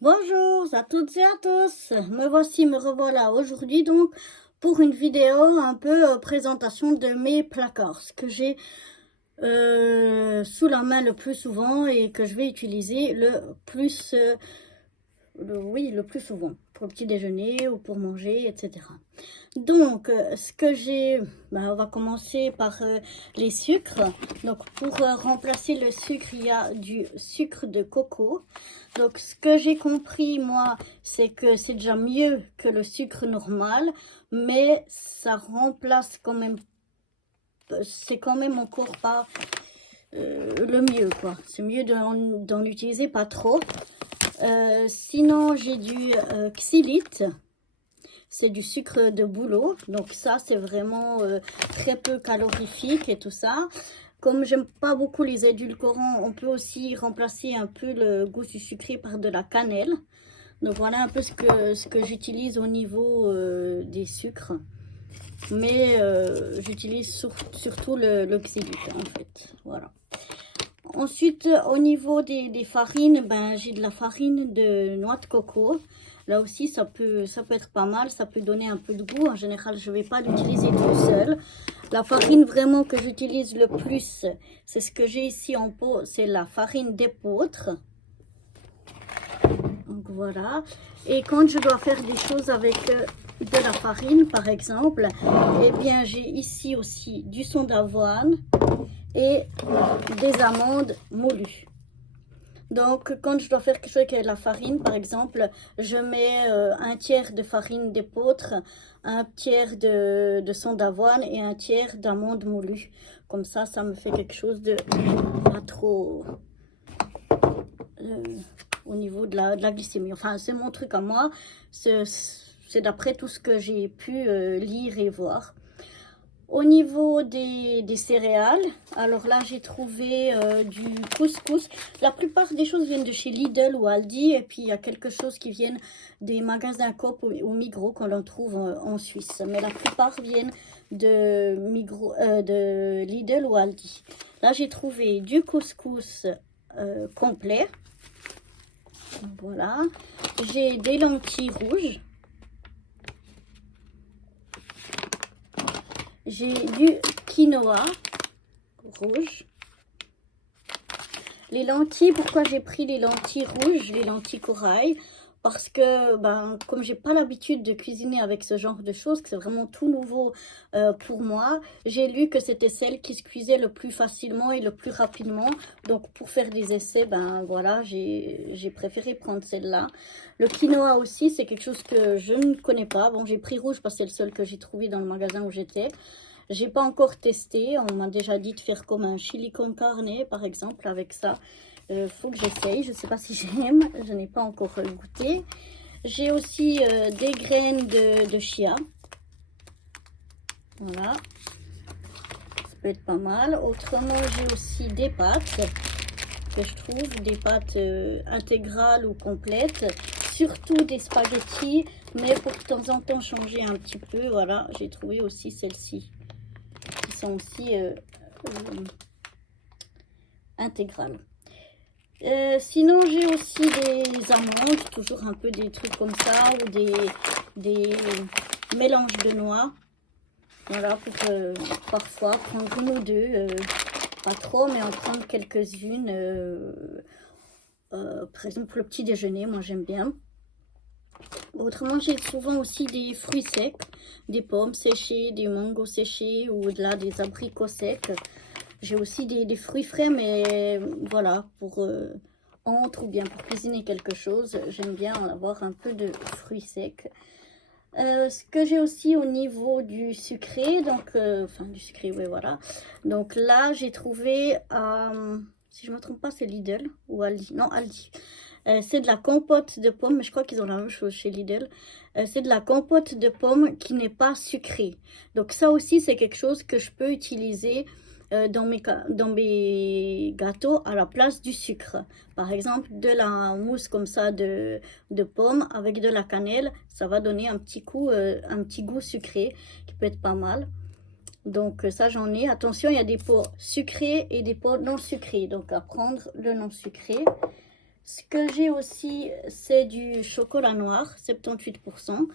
Bonjour à toutes et à tous, me revoilà aujourd'hui donc pour une vidéo un peu présentation de mes placards, ce que j'ai sous la main le plus souvent et que je vais utiliser le plus souvent pour le petit déjeuner ou pour manger, etc. Donc, ce que j'ai, on va commencer par les sucres. Donc, pour remplacer le sucre, il y a du sucre de coco. Donc, ce que j'ai compris, moi, c'est que c'est déjà mieux que le sucre normal, mais ça remplace quand même, c'est quand même encore pas le mieux, quoi. C'est mieux d'en utiliser pas trop. Sinon, j'ai du xylite. C'est du sucre de bouleau, donc ça c'est vraiment très peu calorifique et tout ça. Comme j'aime pas beaucoup les édulcorants, on peut aussi remplacer un peu le goût du sucré par de la cannelle. Donc voilà un peu ce que j'utilise au niveau des sucres. Mais j'utilise surtout le xylite en fait. Voilà. Ensuite, au niveau des farines, j'ai de la farine de noix de coco. Là aussi, ça peut être pas mal, ça peut donner un peu de goût. En général, je ne vais pas l'utiliser tout seul. La farine vraiment que j'utilise le plus, c'est ce que j'ai ici en pot, c'est la farine d'épeautre. Donc voilà. Et quand je dois faire des choses avec de la farine, par exemple, eh bien, j'ai ici aussi du son d'avoine et des amandes moulues. Donc, quand je dois faire quelque chose avec la farine, par exemple, je mets un tiers de farine d'épeautre, un tiers de son d'avoine et un tiers d'amandes moulues. Comme ça me fait quelque chose de pas trop au niveau de la glycémie. Enfin, c'est mon truc à moi. C'est d'après tout ce que j'ai pu lire et voir. Au niveau des céréales, alors là j'ai trouvé du couscous. La plupart des choses viennent de chez Lidl ou Aldi et puis il y a quelque chose qui viennent des magasins Coop ou Migros qu'on en trouve en Suisse. Mais la plupart viennent de Lidl ou Aldi. Là j'ai trouvé du couscous complet. Voilà. J'ai des lentilles rouges. J'ai du quinoa rouge. Les lentilles, pourquoi j'ai pris les lentilles rouges, les lentilles corail? Parce que, comme j'ai pas l'habitude de cuisiner avec ce genre de choses, que c'est vraiment tout nouveau pour moi, j'ai lu que c'était celle qui se cuisait le plus facilement et le plus rapidement. Donc, pour faire des essais, voilà, j'ai préféré prendre celle-là. Le quinoa aussi, c'est quelque chose que je ne connais pas. Bon, j'ai pris rouge parce que c'est le seul que j'ai trouvé dans le magasin où j'étais. J'ai pas encore testé. On m'a déjà dit de faire comme un chili con carne, par exemple, avec ça. Faut que j'essaye. Je sais pas si j'aime. Je n'ai pas encore goûté. J'ai aussi des graines de chia. Voilà. Ça peut être pas mal. Autrement, j'ai aussi des pâtes que je trouve. Des pâtes intégrales ou complètes. Surtout des spaghettis. Mais pour de temps en temps changer un petit peu. Voilà, j'ai trouvé aussi celle-ci. Qui sont aussi intégrales. Sinon, j'ai aussi des amandes, toujours un peu des trucs comme ça, ou des mélanges de noix. Voilà, pour parfois prendre une ou deux, pas trop, mais en prendre quelques-unes. Par exemple, pour le petit déjeuner, moi j'aime bien. Autrement, j'ai souvent aussi des fruits secs, des pommes séchées, des mangos séchés ou là des abricots secs. J'ai aussi des fruits frais, mais voilà, pour entre ou bien pour cuisiner quelque chose, j'aime bien avoir un peu de fruits secs. Ce que j'ai aussi au niveau du sucré, donc, enfin du sucré, oui, voilà. Donc là, j'ai trouvé, si je ne me trompe pas, c'est Lidl ou Aldi. Non, Aldi. C'est de la compote de pommes, mais je crois qu'ils ont la même chose chez Lidl. C'est de la compote de pommes qui n'est pas sucrée. Donc ça aussi, c'est quelque chose que je peux utiliser dans mes gâteaux à la place du sucre. Par exemple, de la mousse comme ça de pommes avec de la cannelle, ça va donner un petit goût sucré qui peut être pas mal. Donc ça j'en ai. Attention, il y a des pots sucrés et des pots non sucrés. Donc à prendre le non sucré. Ce que j'ai aussi, c'est du chocolat noir, 78%.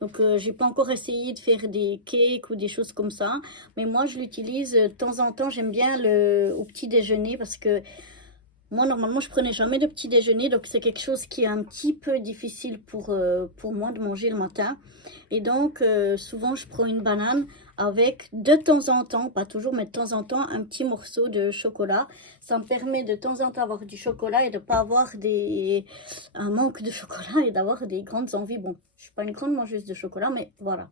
Donc, j'ai pas encore essayé de faire des cakes ou des choses comme ça. Mais moi, je l'utilise de temps en temps. J'aime bien au petit déjeuner parce que moi, normalement, je prenais jamais de petit déjeuner. Donc, c'est quelque chose qui est un petit peu difficile pour moi de manger le matin. Et donc, souvent, je prends une banane avec de temps en temps, pas toujours, mais de temps en temps, un petit morceau de chocolat. Ça me permet de temps en temps d'avoir du chocolat et de ne pas avoir un manque de chocolat et d'avoir des grandes envies. Bon, je suis pas une grande mangeuse de chocolat, mais voilà.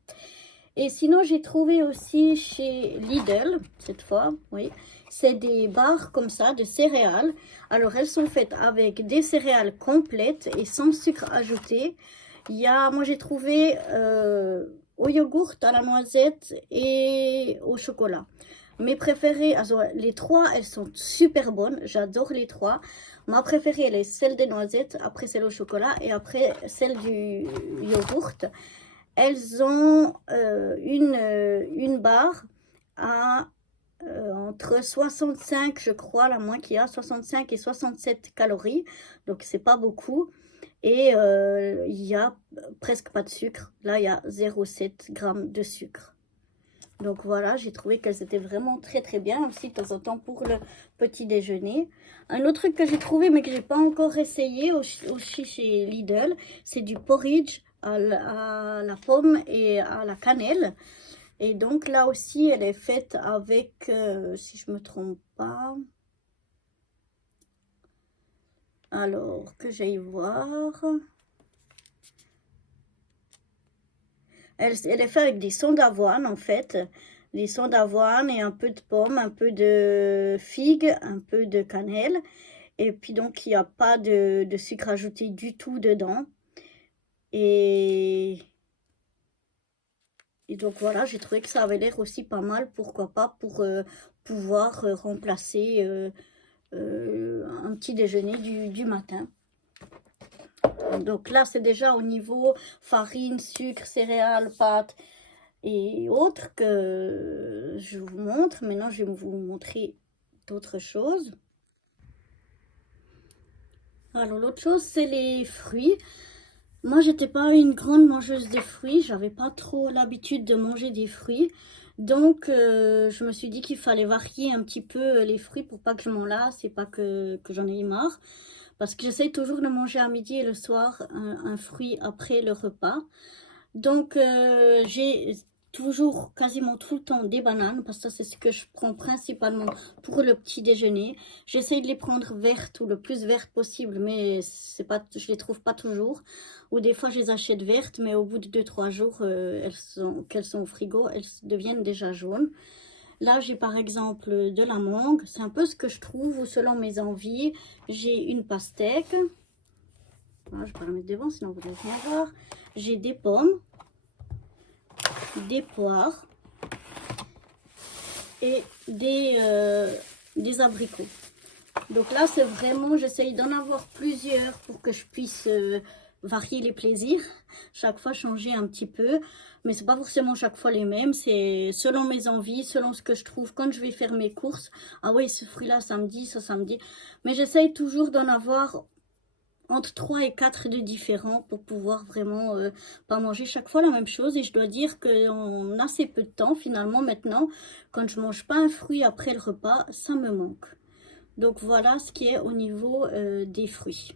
Et sinon, j'ai trouvé aussi chez Lidl, cette fois, oui, c'est des barres comme ça de céréales. Alors, elles sont faites avec des céréales complètes et sans sucre ajouté. Moi j'ai trouvé au yogourt, à la noisette et au chocolat. Mes préférées, alors, les trois, elles sont super bonnes. J'adore les trois. Ma préférée, elle est celle des noisettes, après celle au chocolat et après celle du yogourt. Elles ont une barre à entre 65, je crois, la moins qu'il y a, 65 et 67 calories. Donc, c'est pas beaucoup. Et il y a presque pas de sucre. Là, il y a 0,7 g de sucre. Donc voilà, j'ai trouvé qu'elles étaient vraiment très très bien aussi de temps en temps pour le petit déjeuner. Un autre truc que j'ai trouvé mais que j'ai pas encore essayé aussi chez Lidl, c'est du porridge à la pomme et à la cannelle. Et donc là aussi, elle est faite avec, si je me trompe pas, alors que j'aille voir. Elle est faite avec des sons d'avoine en fait. Des sons d'avoine et un peu de pomme, un peu de figue, un peu de cannelle. Et puis donc il n'y a pas de sucre ajouté du tout dedans. Et donc voilà, j'ai trouvé que ça avait l'air aussi pas mal, pourquoi pas, pour pouvoir remplacer un petit déjeuner du matin. Donc là, c'est déjà au niveau farine, sucre, céréales, pâtes et autres que je vous montre. Maintenant, je vais vous montrer d'autres choses. Alors, l'autre chose, c'est les fruits. Moi, j'étais pas une grande mangeuse de fruits. J'avais pas trop l'habitude de manger des fruits. Donc, je me suis dit qu'il fallait varier un petit peu les fruits pour pas que je m'en lasse et pas que j'en ai marre. Parce que j'essaye toujours de manger à midi et le soir un fruit après le repas. Donc, j'ai toujours, quasiment tout le temps, des bananes, parce que ça, c'est ce que je prends principalement pour le petit déjeuner. J'essaye de les prendre vertes ou le plus vertes possible, mais je les trouve pas toujours. Ou des fois, je les achète vertes, mais au bout de 2-3 jours, qu'elles sont au frigo, elles deviennent déjà jaunes. Là, j'ai par exemple de la mangue. C'est un peu ce que je trouve, ou selon mes envies. J'ai une pastèque. Voilà, je vais pas la mettre devant, sinon vous ne allez rien voir. J'ai des pommes, des poires et des abricots. Donc là, c'est vraiment, j'essaye d'en avoir plusieurs pour que je puisse varier les plaisirs. Chaque fois, changer un petit peu. Mais c'est pas forcément chaque fois les mêmes. C'est selon mes envies, selon ce que je trouve. Quand je vais faire mes courses, ah ouais, ce fruit-là, samedi, ça samedi. Mais j'essaye toujours d'en avoir entre 3 et 4 de différents pour pouvoir vraiment pas manger chaque fois la même chose. Et je dois dire qu'en assez peu de temps, finalement, maintenant, quand je mange pas un fruit après le repas, ça me manque. Donc voilà ce qui est au niveau des fruits.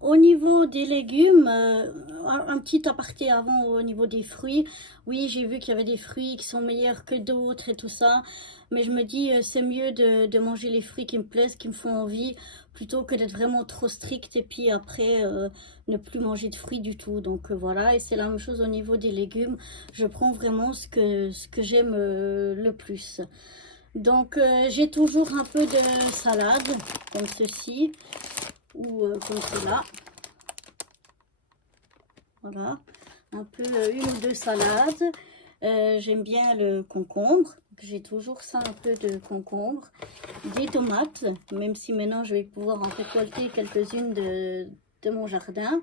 Au niveau des légumes, un petit aparté avant au niveau des fruits. Oui, j'ai vu qu'il y avait des fruits qui sont meilleurs que d'autres et tout ça. Mais je me dis, c'est mieux de manger les fruits qui me plaisent, qui me font envie, plutôt que d'être vraiment trop strict et puis après ne plus manger de fruits du tout. Donc voilà, et c'est la même chose au niveau des légumes. Je prends vraiment ce que j'aime le plus. Donc j'ai toujours un peu de salade, comme ceci, ou comme cela. Voilà, un peu une ou deux salades. J'aime bien le concombre. J'ai toujours ça, un peu de concombre. Des tomates, même si maintenant je vais pouvoir en récolter quelques-unes de mon jardin.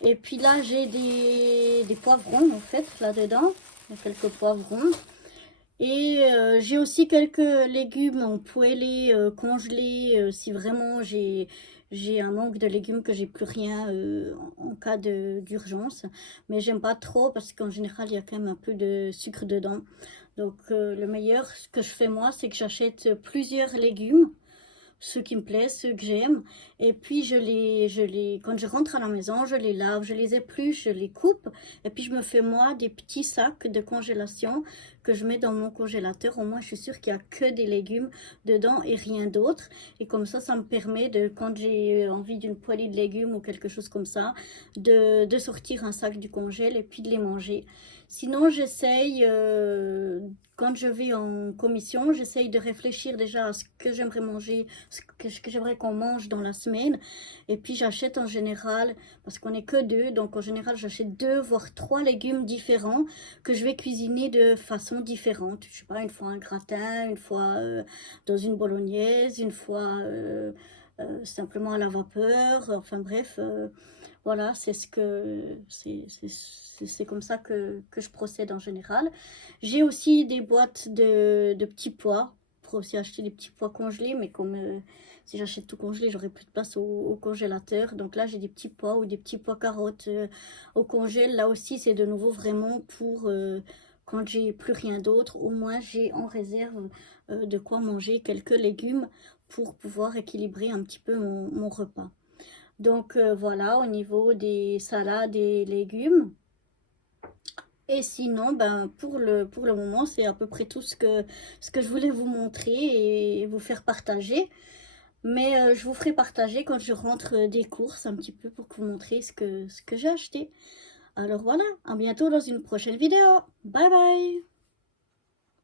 Et puis là, j'ai des poivrons en fait, là-dedans. Il y a quelques poivrons. Et j'ai aussi quelques légumes poêlés, congelés, si vraiment j'ai un manque de légumes que j'ai plus rien en cas d'urgence. Mais j'aime pas trop parce qu'en général, il y a quand même un peu de sucre dedans. Donc le meilleur, ce que je fais moi, c'est que j'achète plusieurs légumes, ceux qui me plaisent, ceux que j'aime. Et puis quand je rentre à la maison, je les lave, je les épluche, je les coupe. Et puis je me fais moi des petits sacs de congélation que je mets dans mon congélateur. Au moins, je suis sûre qu'il n'y a que des légumes dedans et rien d'autre. Et comme ça me permet de, quand j'ai envie d'une poêlée de légumes ou quelque chose comme ça, de sortir un sac du congèle et puis de les manger. Sinon, j'essaye, quand je vais en commission, j'essaye de réfléchir déjà à ce que j'aimerais manger, ce que j'aimerais qu'on mange dans la semaine. Et puis j'achète en général, parce qu'on n'est que deux, donc en général j'achète 2 voire 3 légumes différents que je vais cuisiner de façon différente. Je sais pas, une fois un gratin, une fois dans une bolognaise, une fois simplement à la vapeur. Enfin bref, voilà, c'est comme ça que je procède en général. J'ai aussi des boîtes de petits pois pour aussi acheter des petits pois congelés, mais comme si j'achète tout congelé, j'aurai plus de place au congélateur. Donc là, j'ai des petits pois ou des petits pois carottes au congèle. Là aussi, c'est de nouveau vraiment pour quand j'ai plus rien d'autre, au moins j'ai en réserve de quoi manger quelques légumes pour pouvoir équilibrer un petit peu mon repas. Donc voilà, au niveau des salades et légumes. Et sinon, ben, pour le moment, c'est à peu près tout ce que je voulais vous montrer et vous faire partager. Mais je vous ferai partager quand je rentre des courses un petit peu pour vous montrer ce que j'ai acheté. Alors voilà, à bientôt dans une prochaine vidéo. Bye bye!